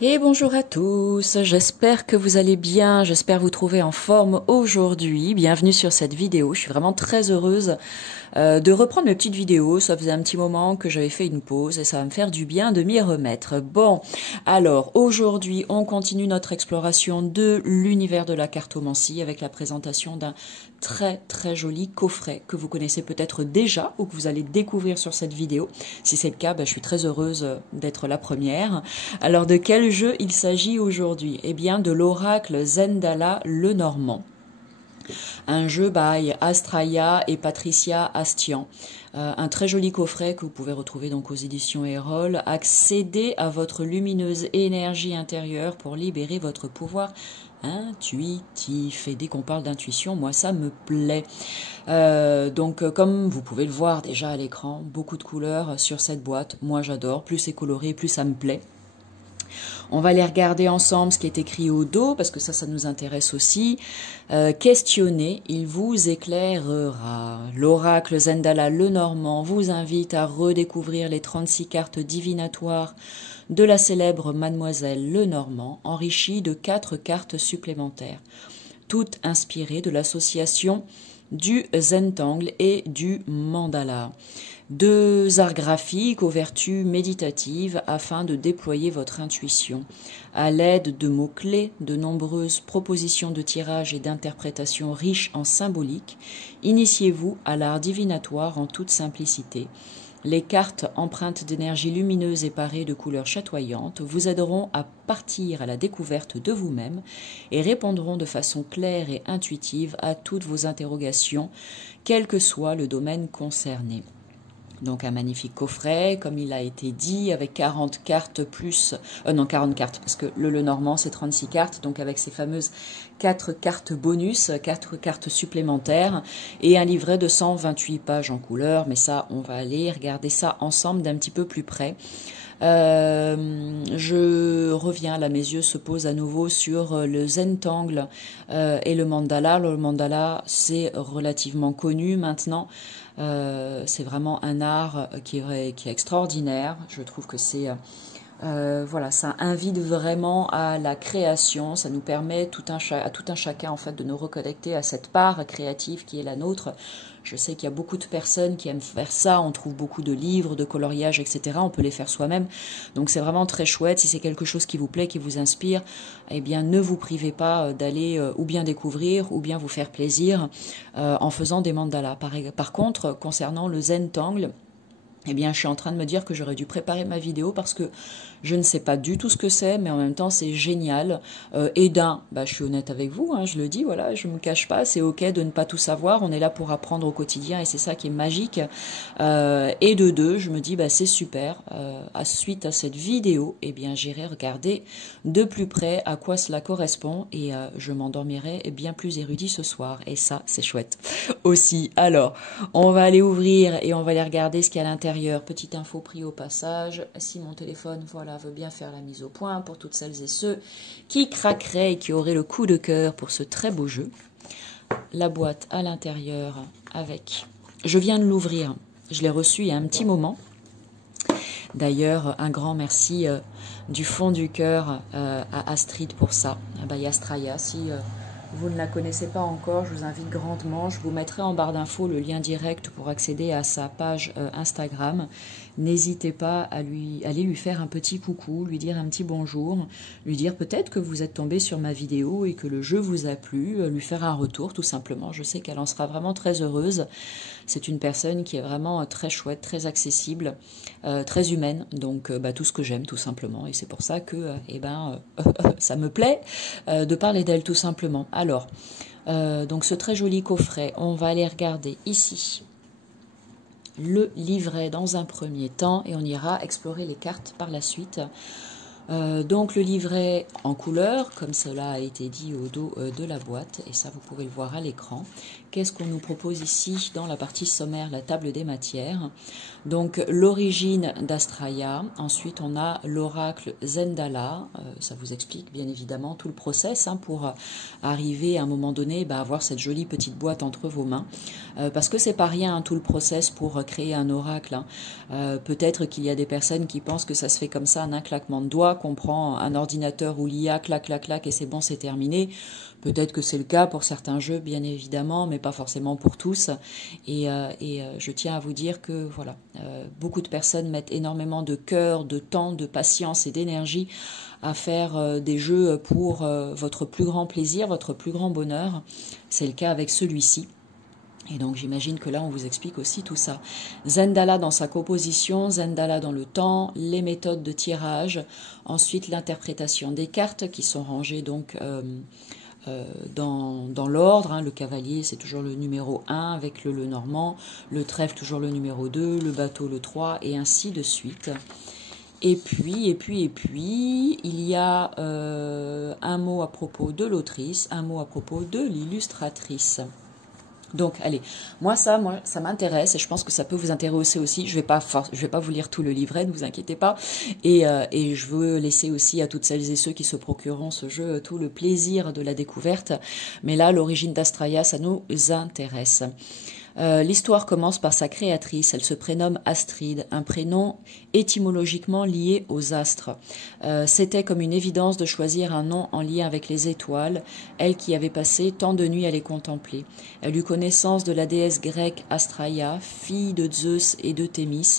Et bonjour à tous, j'espère que vous allez bien, j'espère vous trouver en forme aujourd'hui. Bienvenue sur cette vidéo, je suis vraiment très heureuse de reprendre mes petites vidéos. Ça faisait un petit moment que j'avais fait une pause et ça va me faire du bien de m'y remettre. Bon, alors aujourd'hui on continue notre exploration de l'univers de la cartomancie avec la présentation d'un très joli coffret que vous connaissez peut-être déjà ou que vous allez découvrir sur cette vidéo. Si c'est le cas, je suis très heureuse d'être la première. Alors de quel jeu il s'agit aujourd'hui? Eh bien de l'oracle Zendala le Normand. Un jeu by Astraya et Patricia Astian. Un très joli coffret que vous pouvez retrouver donc aux éditions Erol. Accédez à votre lumineuse énergie intérieure pour libérer votre pouvoir intuitif. Et dès qu'on parle d'intuition, moi ça me plaît. Donc comme vous pouvez le voir déjà à l'écran, beaucoup de couleurs sur cette boîte. Moi j'adore, plus c'est coloré, plus ça me plaît. On va aller regarder ensemble ce qui est écrit au dos, parce que ça nous intéresse aussi. Questionner, il vous éclairera. L'oracle Zendala le Normand vous invite à redécouvrir les 36 cartes divinatoires de la célèbre Mademoiselle Lenormand, enrichies de 4 cartes supplémentaires, toutes inspirées de l'association du Zentangle et du Mandala. 2 arts graphiques aux vertus méditatives afin de déployer votre intuition. À l'aide de mots-clés, de nombreuses propositions de tirage et d'interprétation riches en symbolique, initiez-vous à l'art divinatoire en toute simplicité. Les cartes empreintes d'énergie lumineuse et parées de couleurs chatoyantes vous aideront à partir à la découverte de vous-même et répondront de façon claire et intuitive à toutes vos interrogations, quel que soit le domaine concerné. Donc un magnifique coffret, comme il a été dit, avec 40 cartes plus... non, 40 cartes, parce que le Lenormand, c'est 36 cartes, donc avec ces fameuses 4 cartes bonus, 4 cartes supplémentaires, et un livret de 128 pages en couleur, mais ça, on va aller regarder ça ensemble d'un petit peu plus près. Je reviens, là mes yeux se posent à nouveau sur le Zentangle et le Mandala. Le Mandala, c'est relativement connu maintenant. C'est vraiment un art qui est extraordinaire. Je trouve que c'est... voilà, ça invite vraiment à la création, ça nous permet à tout un chacun en fait de nous reconnecter à cette part créative qui est la nôtre. Je sais qu'il y a beaucoup de personnes qui aiment faire ça, on trouve beaucoup de livres, de coloriages, etc. On peut les faire soi-même, donc c'est vraiment très chouette. Si c'est quelque chose qui vous plaît, qui vous inspire, eh bien ne vous privez pas d'aller ou bien découvrir ou bien vous faire plaisir en faisant des mandalas. Par contre, concernant le Zentangle, eh bien, je suis en train de me dire que j'aurais dû préparer ma vidéo parce que je ne sais pas du tout ce que c'est, mais en même temps, c'est génial. Et je suis honnête avec vous, hein, je le dis, voilà, je me cache pas, c'est ok de ne pas tout savoir, on est là pour apprendre au quotidien et c'est ça qui est magique. Et de 2, je me dis, c'est super. Suite à cette vidéo, eh bien, j'irai regarder de plus près à quoi cela correspond et je m'endormirai bien plus érudit ce soir. Et ça, c'est chouette aussi. Alors, on va aller ouvrir et on va aller regarder ce qu'il y a à l'intérieur. Petite info pris au passage, si mon téléphone veut bien faire la mise au point pour toutes celles et ceux qui craqueraient et qui auraient le coup de cœur pour ce très beau jeu. La boîte à l'intérieur avec... Je viens de l'ouvrir, je l'ai reçu il y a un petit moment. D'ailleurs, un grand merci du fond du cœur à Astrid pour ça. Astraya, si... vous ne la connaissez pas encore, je vous invite grandement. Je vous mettrai en barre d'infos le lien direct pour accéder à sa page Instagram. N'hésitez pas à aller lui faire un petit coucou, lui dire un petit bonjour, lui dire peut-être que vous êtes tombé sur ma vidéo et que le jeu vous a plu, lui faire un retour tout simplement. Je sais qu'elle en sera vraiment très heureuse. C'est une personne qui est vraiment très chouette, très accessible, très humaine. Donc tout ce que j'aime tout simplement. Et c'est pour ça que ça me plaît de parler d'elle tout simplement. Alors, donc ce très joli coffret, on va aller regarder ici le livret dans un premier temps et on ira explorer les cartes par la suite. Donc le livret en couleur, comme cela a été dit au dos de la boîte, et ça vous pouvez le voir à l'écran. Qu'est-ce qu'on nous propose ici dans la partie sommaire, la table des matières? Donc l'origine d'Astraya, ensuite on a l'oracle Zendala, ça vous explique bien évidemment tout le process pour arriver à un moment donné à avoir cette jolie petite boîte entre vos mains, parce que c'est pas rien tout le process pour créer un oracle. Peut-être qu'il y a des personnes qui pensent que ça se fait comme ça en un claquement de doigts, croit qu'on prend un ordinateur ou l'IA, clac, clac, clac, et c'est bon, c'est terminé. Peut-être que c'est le cas pour certains jeux, bien évidemment, mais pas forcément pour tous. Et je tiens à vous dire que voilà, beaucoup de personnes mettent énormément de cœur, de temps, de patience et d'énergie à faire des jeux pour votre plus grand plaisir, votre plus grand bonheur. C'est le cas avec celui-ci. Et donc j'imagine que là on vous explique aussi tout ça. Zendala dans sa composition, Zendala dans le temps, les méthodes de tirage, ensuite l'interprétation des cartes qui sont rangées donc dans l'ordre, hein. Le cavalier c'est toujours le numéro 1 avec le normand, le trèfle toujours le numéro 2, le bateau le 3 et ainsi de suite. Et puis, il y a un mot à propos de l'autrice, un mot à propos de l'illustratrice. Donc, allez, moi ça m'intéresse et je pense que ça peut vous intéresser aussi. Je vais pas vous lire tout le livret, ne vous inquiétez pas. Et je veux laisser aussi à toutes celles et ceux qui se procureront ce jeu tout le plaisir de la découverte. Mais là, l'origine d'Astraea, ça nous intéresse. L'histoire commence par sa créatrice. Elle se prénomme Astrid, un prénom étymologiquement lié aux astres. C'était comme une évidence de choisir un nom en lien avec les étoiles, elle qui avait passé tant de nuits à les contempler. Elle eut connaissance de la déesse grecque Astraea, fille de Zeus et de Thémis,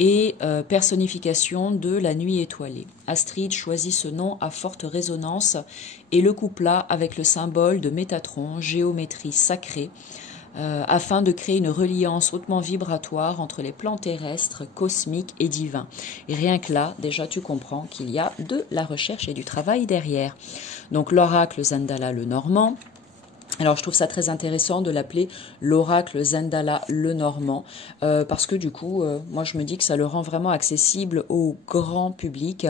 et personnification de la nuit étoilée. Astrid choisit ce nom à forte résonance et le coupla avec le symbole de Métatron, géométrie sacrée, afin de créer une reliance hautement vibratoire entre les plans terrestres, cosmiques et divins. Et rien que là, déjà tu comprends qu'il y a de la recherche et du travail derrière. Donc l'oracle Zendala le Normand. Alors je trouve ça très intéressant de l'appeler l'oracle Zendala le Normand, parce que du coup, moi je me dis que ça le rend vraiment accessible au grand public,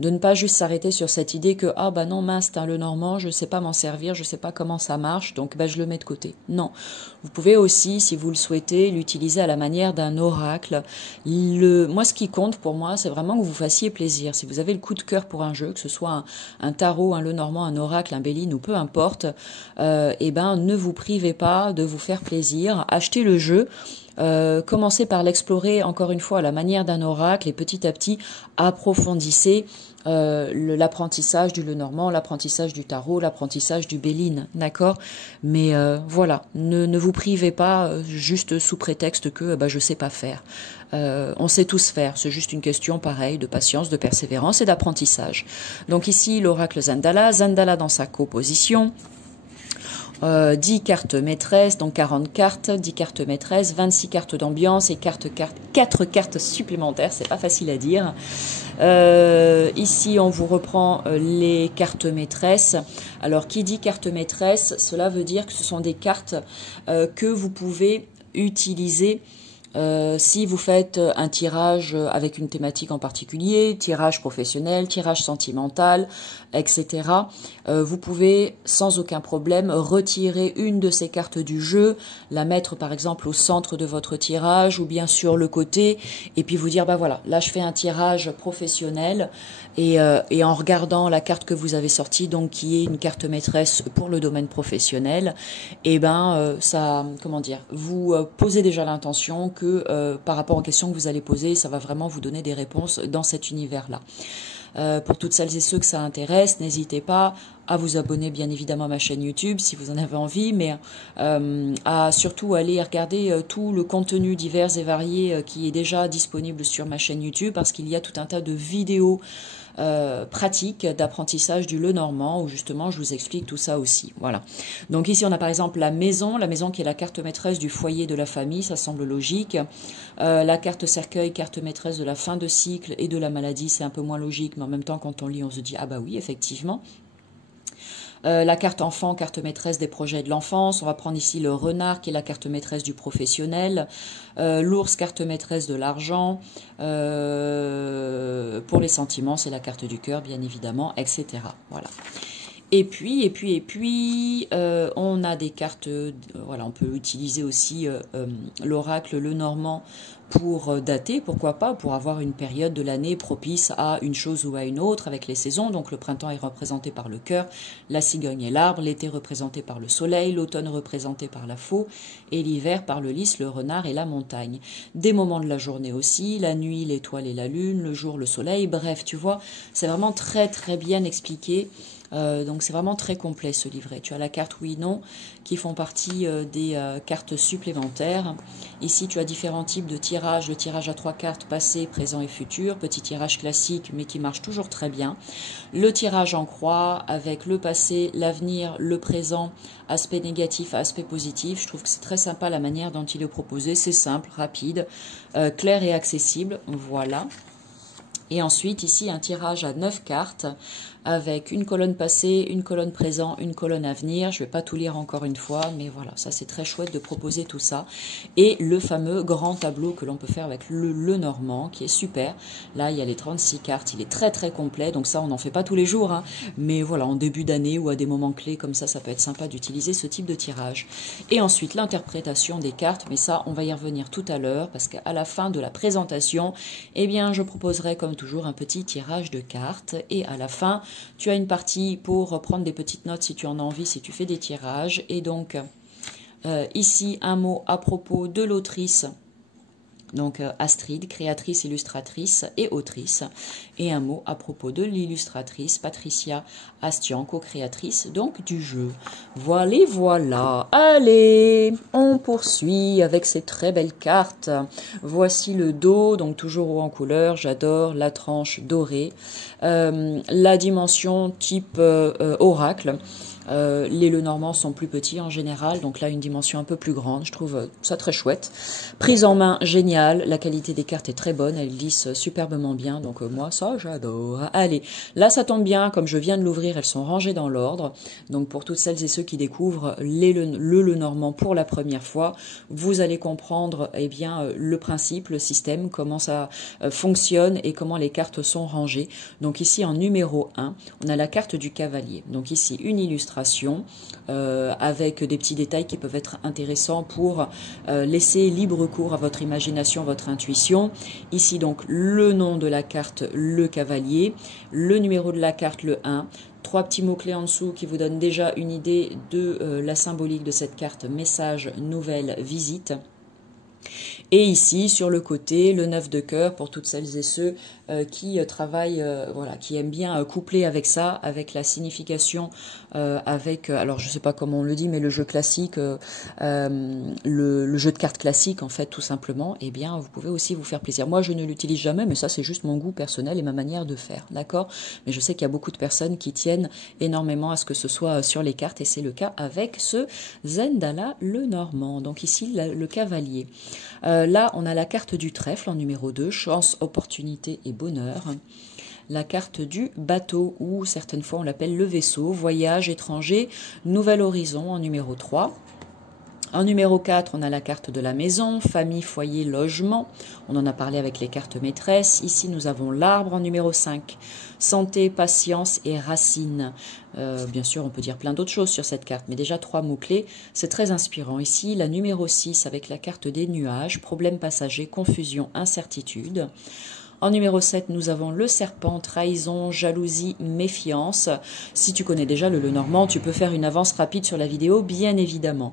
de ne pas juste s'arrêter sur cette idée que ah bah non mince, le Normand, je sais pas m'en servir, je sais pas comment ça marche, donc bah je le mets de côté. Non, vous pouvez aussi, si vous le souhaitez, l'utiliser à la manière d'un oracle. Moi ce qui compte pour moi, c'est vraiment que vous fassiez plaisir. Si vous avez le coup de cœur pour un jeu, que ce soit un tarot, un Lenormand, un oracle, un Béline ou peu importe, eh ben, ne vous privez pas de vous faire plaisir, achetez le jeu, commencez par l'explorer encore une fois à la manière d'un oracle et petit à petit approfondissez l'apprentissage du Lenormand, l'apprentissage du tarot, l'apprentissage du Béline, d'accord? Mais voilà, ne vous privez pas juste sous prétexte que je sais pas faire. On sait tous faire, c'est juste une question pareille de patience, de persévérance et d'apprentissage. Donc ici l'oracle Zendala, Zendala dans sa composition. 10 cartes maîtresses, donc 40 cartes, 10 cartes maîtresses, 26 cartes d'ambiance et 4 cartes supplémentaires, c'est pas facile à dire. Ici, on vous reprend les cartes maîtresses. Alors, qui dit carte maîtresse, cela veut dire que ce sont des cartes que vous pouvez utiliser si vous faites un tirage avec une thématique en particulier, tirage professionnel, tirage sentimental, etc., vous pouvez sans aucun problème retirer une de ces cartes du jeu, la mettre par exemple au centre de votre tirage ou bien sur le côté, et puis vous dire bah voilà, là je fais un tirage professionnel et en regardant la carte que vous avez sortie, donc qui est une carte maîtresse pour le domaine professionnel, et ça, comment dire, vous posez déjà l'intention que par rapport aux questions que vous allez poser, ça va vraiment vous donner des réponses dans cet univers-là. Pour toutes celles et ceux que ça intéresse, n'hésitez pas à vous abonner bien évidemment à ma chaîne YouTube si vous en avez envie, mais à surtout aller regarder tout le contenu divers et varié qui est déjà disponible sur ma chaîne YouTube, parce qu'il y a tout un tas de vidéos pratique d'apprentissage du Lenormand où justement je vous explique tout ça aussi. Voilà. Donc ici on a par exemple la maison qui est la carte maîtresse du foyer de la famille, ça semble logique. La carte cercueil, carte maîtresse de la fin de cycle et de la maladie, c'est un peu moins logique, mais en même temps quand on lit on se dit ah bah oui effectivement. La carte enfant, carte maîtresse des projets de l'enfance. On va prendre ici le renard qui est la carte maîtresse du professionnel. L'ours, carte maîtresse de l'argent. Pour les sentiments, c'est la carte du cœur, bien évidemment, etc. Voilà. Et puis, on a des cartes, voilà, on peut utiliser aussi l'oracle Lenormand pour dater, pourquoi pas, pour avoir une période de l'année propice à une chose ou à une autre avec les saisons. Donc le printemps est représenté par le cœur, la cigogne et l'arbre, l'été représenté par le soleil, l'automne représenté par la faux et l'hiver par le lys, le renard et la montagne. Des moments de la journée aussi, la nuit, l'étoile et la lune, le jour, le soleil, bref, tu vois, c'est vraiment très très bien expliqué. Donc c'est vraiment très complet ce livret. Tu as la carte oui, non, qui font partie des cartes supplémentaires. Ici tu as différents types de tirages, le tirage à 3 cartes, passé, présent et futur, petit tirage classique mais qui marche toujours très bien. Le tirage en croix avec le passé, l'avenir, le présent, aspect négatif, aspect positif. Je trouve que c'est très sympa la manière dont il est proposé, c'est simple, rapide, clair et accessible, voilà. Et ensuite, ici, un tirage à 9 cartes avec une colonne passée, une colonne présent, une colonne à venir. Je ne vais pas tout lire encore une fois, mais voilà, ça c'est très chouette de proposer tout ça. Et le fameux grand tableau que l'on peut faire avec le Normand, qui est super. Là, il y a les 36 cartes, il est très très complet, donc ça on n'en fait pas tous les jours, hein. Mais voilà, en début d'année ou à des moments clés comme ça peut être sympa d'utiliser ce type de tirage. Et ensuite, l'interprétation des cartes, mais ça on va y revenir tout à l'heure, parce qu'à la fin de la présentation, eh bien je proposerai comme toujours un petit tirage de cartes, et à la fin, tu as une partie pour prendre des petites notes si tu en as envie, si tu fais des tirages. Et donc, ici, un mot à propos de l'autrice. Donc Astrid, créatrice, illustratrice et autrice. Et un mot à propos de l'illustratrice Patricia Astian, co-créatrice donc du jeu. Voilà, voilà. Allez, on poursuit avec ces très belles cartes. Voici le dos, donc toujours haut en couleur. J'adore la tranche dorée. La dimension type oracle. Les Lenormands sont plus petits en général, donc là une dimension un peu plus grande, je trouve ça très chouette. Prise en main géniale, la qualité des cartes est très bonne, elles lissent superbement bien, donc moi ça j'adore. Allez, là ça tombe bien, comme je viens de l'ouvrir, elles sont rangées dans l'ordre, donc pour toutes celles et ceux qui découvrent le Lenormand pour la première fois, vous allez comprendre eh bien, le principe, le système, comment ça fonctionne et comment les cartes sont rangées. Donc ici en numéro 1, on a la carte du cavalier, donc ici une illustration avec des petits détails qui peuvent être intéressants pour laisser libre cours à votre imagination, votre intuition. Ici donc le nom de la carte, le cavalier, le numéro de la carte, le 1, 3 petits mots-clés en dessous qui vous donnent déjà une idée de la symbolique de cette carte, message, nouvelle, visite. Et ici, sur le côté, le 9 de cœur pour toutes celles et ceux qui travaillent, voilà, qui aiment bien coupler avec ça, avec la signification, avec, alors je sais pas comment on le dit, mais le jeu classique, le jeu de cartes classique, en fait, tout simplement, eh bien, vous pouvez aussi vous faire plaisir. Moi, je ne l'utilise jamais, mais ça, c'est juste mon goût personnel et ma manière de faire, d'accord? Mais je sais qu'il y a beaucoup de personnes qui tiennent énormément à ce que ce soit sur les cartes, et c'est le cas avec ce Zendala Lenormand. Donc ici, le cavalier. Là, on a la carte du trèfle en numéro 2, chance, opportunité et bonheur. La carte du bateau, ou certaines fois on l'appelle le vaisseau, voyage, étranger, nouvel horizon en numéro 3. En numéro 4, on a la carte de la maison, famille, foyer, logement. On en a parlé avec les cartes maîtresses. Ici, nous avons l'arbre en numéro 5. Santé, patience et racines. Bien sûr, on peut dire plein d'autres choses sur cette carte, mais déjà 3 mots-clés. C'est très inspirant. Ici, la numéro 6 avec la carte des nuages, problème passager, confusion, incertitude. En numéro 7, nous avons le serpent, trahison, jalousie, méfiance. Si tu connais déjà le Lenormand, tu peux faire une avance rapide sur la vidéo, bien évidemment.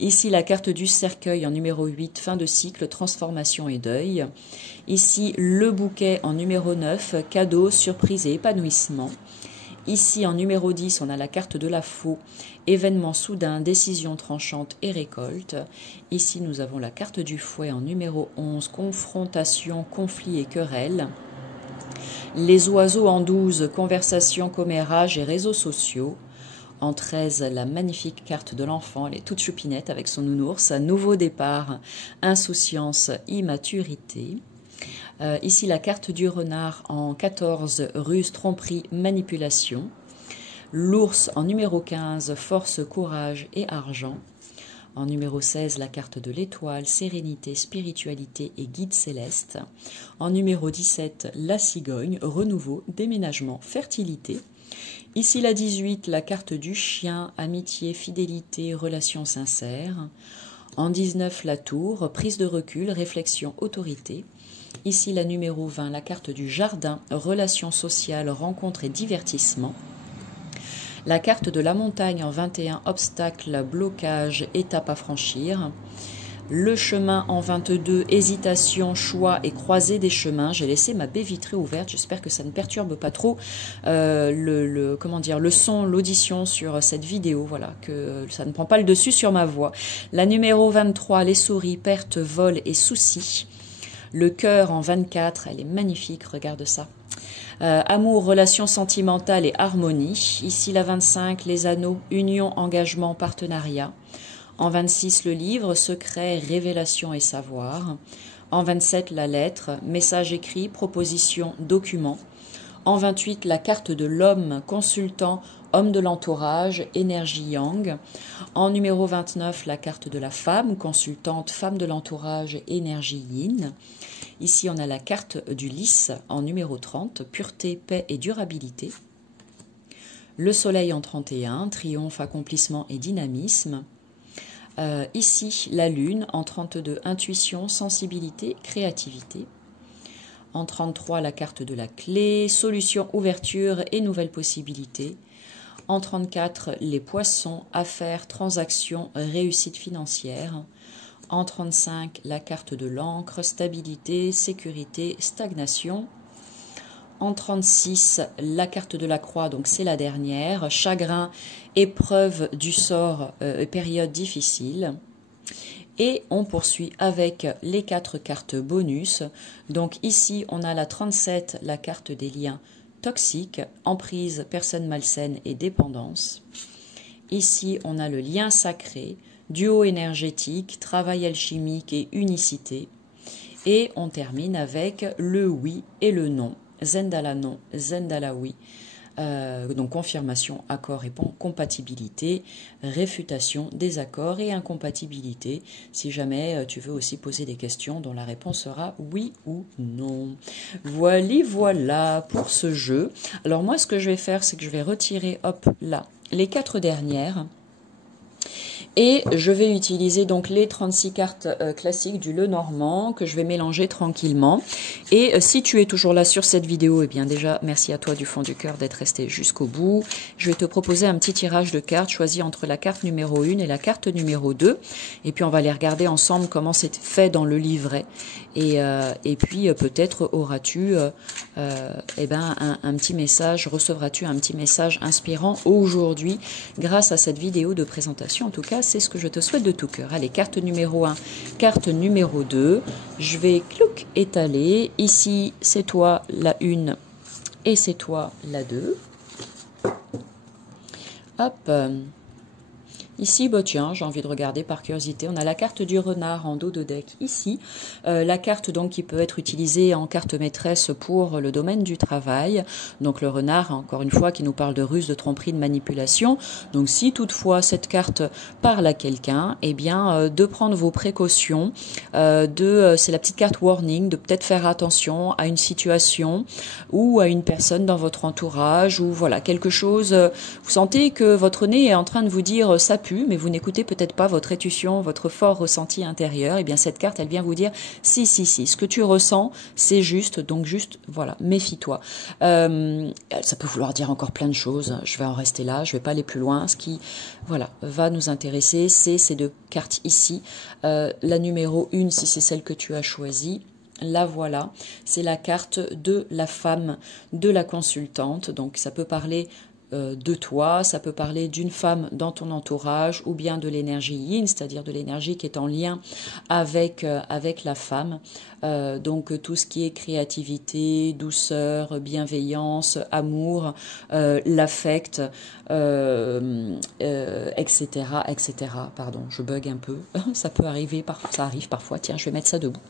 Ici, la carte du cercueil en numéro 8, fin de cycle, transformation et deuil. Ici, le bouquet en numéro 9, cadeau, surprise et épanouissement. Ici, en numéro 10, on a la carte de la faux, événement soudain, décision tranchante et récolte. Ici, nous avons la carte du fouet en numéro 11, confrontation, conflit et querelle. Les oiseaux en 12, conversation, commérage et réseaux sociaux. En 13, la magnifique carte de l'enfant, elle est toute choupinette avec son nounours. Nouveau départ, insouciance, immaturité. Ici, la carte du renard en 14, ruse, tromperie, manipulation. L'ours en numéro 15, force, courage et argent. En numéro 16, la carte de l'étoile, sérénité, spiritualité et guide céleste. En numéro 17, la cigogne, renouveau, déménagement, fertilité. Ici, la 18, la carte du chien, amitié, fidélité, relations sincères. En 19, la tour, prise de recul, réflexion, autorité. Ici, la numéro 20, la carte du jardin, relations sociales, rencontres et divertissement. La carte de la montagne en 21, obstacles, blocages, étapes à franchir. Le chemin en 22, hésitation, choix et croisée des chemins. J'ai laissé ma baie vitrée ouverte. J'espère que ça ne perturbe pas trop le son, l'audition sur cette vidéo. Voilà, que ça ne prend pas le dessus sur ma voix. La numéro 23, les souris, pertes, vols et soucis. Le cœur en 24, elle est magnifique, regarde ça. Amour, relations sentimentales et harmonie. Ici la 25, les anneaux, union, engagement, partenariat. En 26, le livre, secret, révélation et savoir. En 27, la lettre, message écrit, proposition, document. En 28, la carte de l'homme, consultant, homme de l'entourage, énergie yang. En numéro 29, la carte de la femme, consultante, femme de l'entourage, énergie yin. Ici, on a la carte du lys en numéro 30, pureté, paix et durabilité. Le soleil en 31, triomphe, accomplissement et dynamisme. Ici, la lune en 32, intuition, sensibilité, créativité. En 33, la carte de la clé, solution, ouverture et nouvelles possibilités. En 34, les poissons, affaires, transactions, réussite financière. En 35, la carte de l'encre, stabilité, sécurité, stagnation. En 36, la carte de la croix, donc c'est la dernière, chagrin, épreuve du sort, période difficile. Et on poursuit avec les 4 cartes bonus. Donc ici, on a la 37, la carte des liens toxiques, emprise, personne malsaine et dépendance. Ici, on a le lien sacré, duo énergétique, travail alchimique et unicité. Et on termine avec le oui et le non. Zendala non, Zendala oui. Donc confirmation, accord et compatibilité, réfutation, désaccord et incompatibilité. Si jamais tu veux aussi poser des questions dont la réponse sera oui ou non. Voilà pour ce jeu. Alors moi, ce que je vais faire, c'est que je vais retirer, hop, là, les 4 dernières. Et je vais utiliser donc les 36 cartes classiques du Lenormand que je vais mélanger tranquillement. Et si tu es toujours là sur cette vidéo, eh bien déjà, merci à toi du fond du cœur d'être resté jusqu'au bout. Je vais te proposer un petit tirage de cartes choisi entre la carte numéro 1 et la carte numéro 2. Et puis on va les regarder ensemble comment c'est fait dans le livret. Et puis peut-être auras-tu un petit message, recevras-tu un petit message inspirant aujourd'hui grâce à cette vidéo de présentation. En tout cas, c'est ce que je te souhaite de tout cœur. Allez, carte numéro 1, carte numéro 2. Je vais étaler. Ici, c'est toi la 1 et c'est toi la 2. Hop. Ici, bah tiens, j'ai envie de regarder par curiosité. On a la carte du renard en dos de deck ici. La carte donc qui peut être utilisée en carte maîtresse pour le domaine du travail. Donc le renard, encore une fois, qui nous parle de ruse, de tromperie, de manipulation. Donc si toutefois cette carte parle à quelqu'un, eh bien de prendre vos précautions. C'est la petite carte warning, de peut-être faire attention à une situation ou à une personne dans votre entourage ou voilà quelque chose. Vous sentez que votre nez est en train de vous dire ça pue, mais vous n'écoutez peut-être pas votre intuition, votre fort ressenti intérieur. Et bien cette carte, elle vient vous dire si, ce que tu ressens, c'est juste, donc juste, voilà, méfie-toi. Ça peut vouloir dire encore plein de choses. Je vais en rester là, je vais pas aller plus loin. Ce qui, voilà, va nous intéresser, c'est ces 2 cartes ici. La numéro 1, si c'est celle que tu as choisie. La voilà, c'est la carte de la femme, de la consultante. Donc ça peut parler de toi, ça peut parler d'une femme dans ton entourage ou bien de l'énergie yin, c'est-à-dire de l'énergie qui est en lien avec la femme. Donc tout ce qui est créativité, douceur, bienveillance, amour, l'affect, etc., etc. Pardon, je bug un peu. Ça peut arriver, ça arrive parfois. Tiens, je vais mettre ça debout.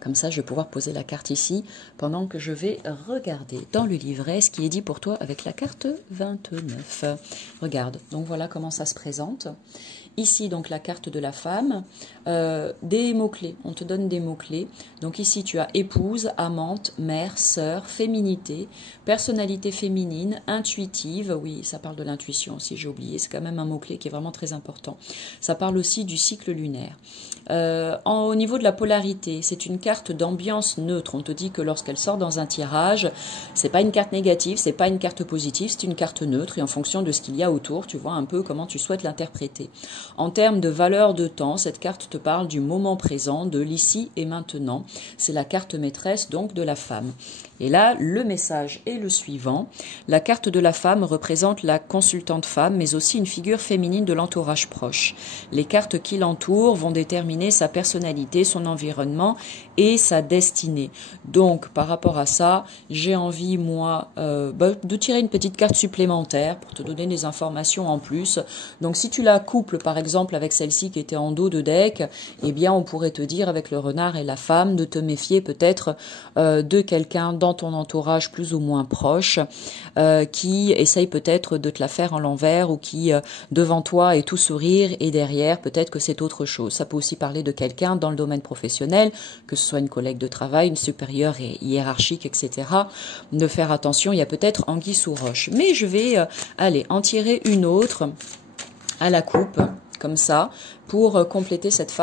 Comme ça, je vais pouvoir poser la carte ici pendant que je vais regarder dans le livret ce qui est dit pour toi avec la carte 29. Regarde, donc voilà comment ça se présente. Ici, donc, la carte de la femme, des mots-clés. On te donne des mots-clés. Donc ici, tu as épouse, amante, mère, sœur, féminité, personnalité féminine, intuitive. Oui, ça parle de l'intuition aussi, j'ai oublié. C'est quand même un mot-clé qui est vraiment très important. Ça parle aussi du cycle lunaire. Au niveau de la polarité, c'est une carte d'ambiance neutre. On te dit que lorsqu'elle sort dans un tirage, c'est pas une carte négative, c'est pas une carte positive, c'est une carte neutre et en fonction de ce qu'il y a autour, tu vois un peu comment tu souhaites l'interpréter. En termes de valeur de temps, cette carte te parle du moment présent, de l'ici et maintenant. C'est la carte maîtresse donc de la femme. Et là, le message est le suivant. La carte de la femme représente la consultante femme, mais aussi une figure féminine de l'entourage proche. Les cartes qui l'entourent vont déterminer sa personnalité, son environnement et sa destinée. Donc, par rapport à ça, j'ai envie, moi, de tirer une petite carte supplémentaire pour te donner des informations en plus. Donc, si tu la couples, par exemple, avec celle-ci qui était en dos de deck, eh bien, on pourrait te dire, avec le renard et la femme, de te méfier peut-être de quelqu'un dans ton entourage plus ou moins proche, qui essaye peut-être de te la faire en l'envers ou qui, devant toi, est tout sourire et derrière, peut-être que c'est autre chose. Ça peut aussi parler de quelqu'un dans le domaine professionnel, que ce soit une collègue de travail, une supérieure et hiérarchique, etc. De faire attention, il y a peut-être anguille sous roche. Mais je vais aller en tirer une autre à la coupe, comme ça, pour compléter cette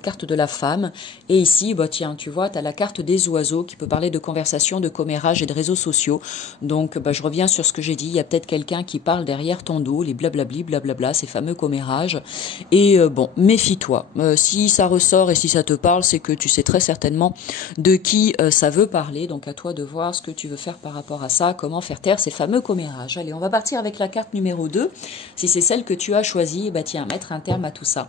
carte de la femme. Et ici, bah tiens, tu vois, tu as la carte des oiseaux qui peut parler de conversation, de commérage et de réseaux sociaux. Donc, bah, je reviens sur ce que j'ai dit. Il y a peut-être quelqu'un qui parle derrière ton dos, les blablabli, blablabla, ces fameux commérages. Et bon, méfie-toi. Si ça ressort et si ça te parle, c'est que tu sais très certainement de qui ça veut parler. Donc, à toi de voir ce que tu veux faire par rapport à ça, comment faire taire ces fameux commérages. Allez, on va partir avec la carte numéro 2. Si c'est celle que tu as choisie, bah tiens, mettre un terme à tout ça.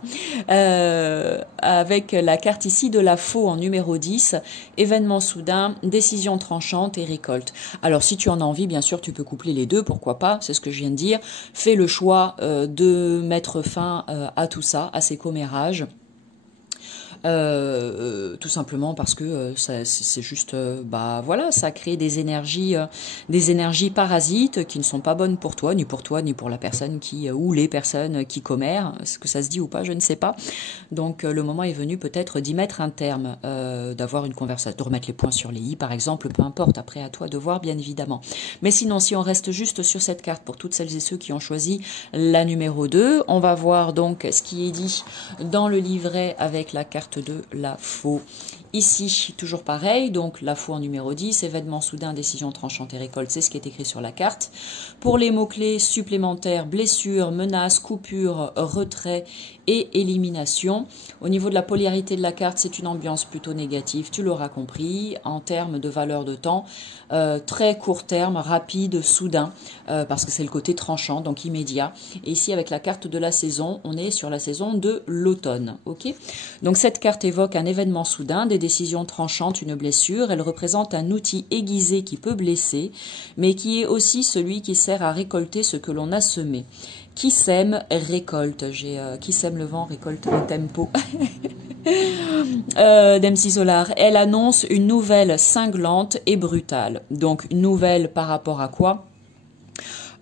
Avec la carte ici de la faux en numéro 10, événement soudain, décision tranchante et récolte. Alors si tu en as envie, bien sûr, tu peux coupler les deux, pourquoi pas, c'est ce que je viens de dire. Fais le choix de mettre fin à tout ça, à ces commérages. Tout simplement parce que c'est juste, bah voilà, ça crée des énergies parasites qui ne sont pas bonnes pour toi, ni pour la personne qui ou les personnes qui commèrent. Est-ce que ça se dit ou pas, je ne sais pas. Donc le moment est venu peut-être d'y mettre un terme, d'avoir une conversation, de remettre les points sur les i, par exemple, peu importe. Après à toi de voir, bien évidemment. Mais sinon, si on reste juste sur cette carte pour toutes celles et ceux qui ont choisi la numéro 2, on va voir donc ce qui est dit dans le livret avec la carte de la faux. Ici, toujours pareil, donc la faux en numéro 10, événement soudain, décision tranchante et récolte, c'est ce qui est écrit sur la carte. Pour les mots-clés supplémentaires, blessure, menace, coupure, retrait et élimination. Au niveau de la polarité de la carte, c'est une ambiance plutôt négative, tu l'auras compris, en termes de valeur de temps, très court terme, rapide, soudain, parce que c'est le côté tranchant, donc immédiat. Et ici, avec la carte de la saison, on est sur la saison de l'automne. Ok. Donc cette carte évoque un événement soudain, des décisions tranchantes, une blessure. Elle représente un outil aiguisé qui peut blesser, mais qui est aussi celui qui sert à récolter ce que l'on a semé. Qui sème, récolte. Qui sème le vent, récolte le tempo. d'MC Solar. Elle annonce une nouvelle cinglante et brutale. Donc, une nouvelle par rapport à quoi ?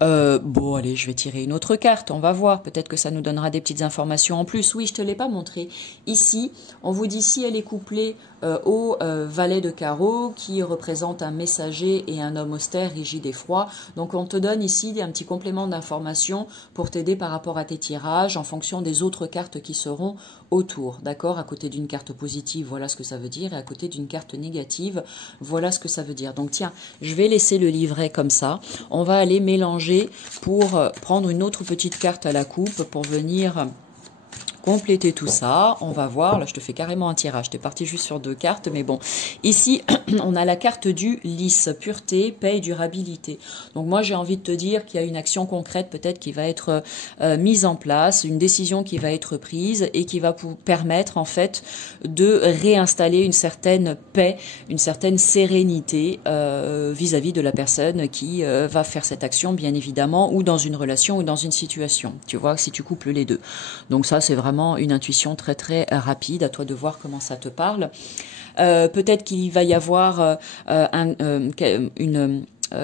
Bon, allez, je vais tirer une autre carte, on va voir. Peut-être que ça nous donnera des petites informations en plus. Oui, je te l'ai pas montré. Ici, on vous dit si elle est couplée au valet de carreau, qui représente un messager et un homme austère, rigide et froid. Donc, on te donne ici un petit complément d'information pour t'aider par rapport à tes tirages en fonction des autres cartes qui seront autour. D'accord? À côté d'une carte positive, voilà ce que ça veut dire. Et à côté d'une carte négative, voilà ce que ça veut dire. Donc, tiens, je vais laisser le livret comme ça. On va aller mélanger pour prendre une autre petite carte à la coupe pour venir compléter tout ça. On va voir, là je te fais carrément un tirage, j'étais parti juste sur 2 cartes, mais bon, ici on a la carte du lys, pureté, paix et durabilité. Donc moi j'ai envie de te dire qu'il y a une action concrète peut-être qui va être mise en place, une décision qui va être prise et qui va vous permettre en fait de réinstaller une certaine paix, une certaine sérénité vis-à-vis de la personne qui va faire cette action, bien évidemment, ou dans une relation ou dans une situation. Tu vois, si tu couples les deux. Donc ça c'est vraiment une intuition très très rapide, à toi de voir comment ça te parle. Peut-être qu'il va y avoir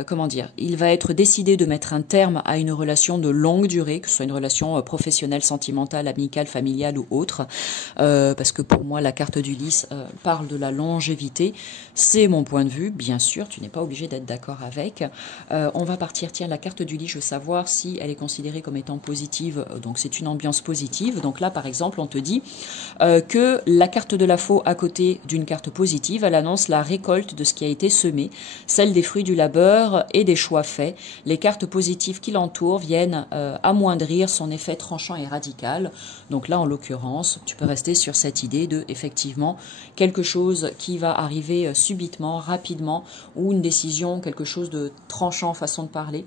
comment dire, il va être décidé de mettre un terme à une relation de longue durée, que ce soit une relation professionnelle, sentimentale, amicale, familiale ou autre, parce que pour moi la carte du lys parle de la longévité. C'est mon point de vue, bien sûr, tu n'es pas obligé d'être d'accord avec. On va partir, tiens, la carte du lys, je veux savoir si elle est considérée comme étant positive, donc c'est une ambiance positive. Donc là, par exemple, on te dit que la carte de la faux à côté d'une carte positive, elle annonce la récolte de ce qui a été semé, celle des fruits du labeur et des choix faits. Les cartes positives qui l'entourent viennent amoindrir son effet tranchant et radical. Donc là, en l'occurrence, tu peux rester sur cette idée de, effectivement, quelque chose qui va arriver subitement, rapidement, ou une décision, quelque chose de tranchant, façon de parler,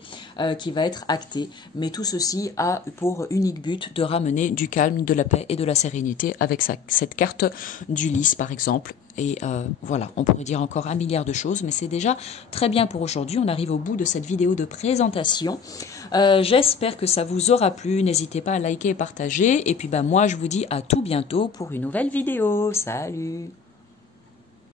qui va être acté. Mais tout ceci a pour unique but de ramener du calme, de la paix et de la sérénité avec cette carte du lys, par exemple. Et voilà, on pourrait dire encore un milliard de choses, mais c'est déjà très bien pour aujourd'hui. On arrive au bout de cette vidéo de présentation. J'espère que ça vous aura plu. N'hésitez pas à liker et partager. Et puis moi, je vous dis à tout bientôt pour une nouvelle vidéo. Salut!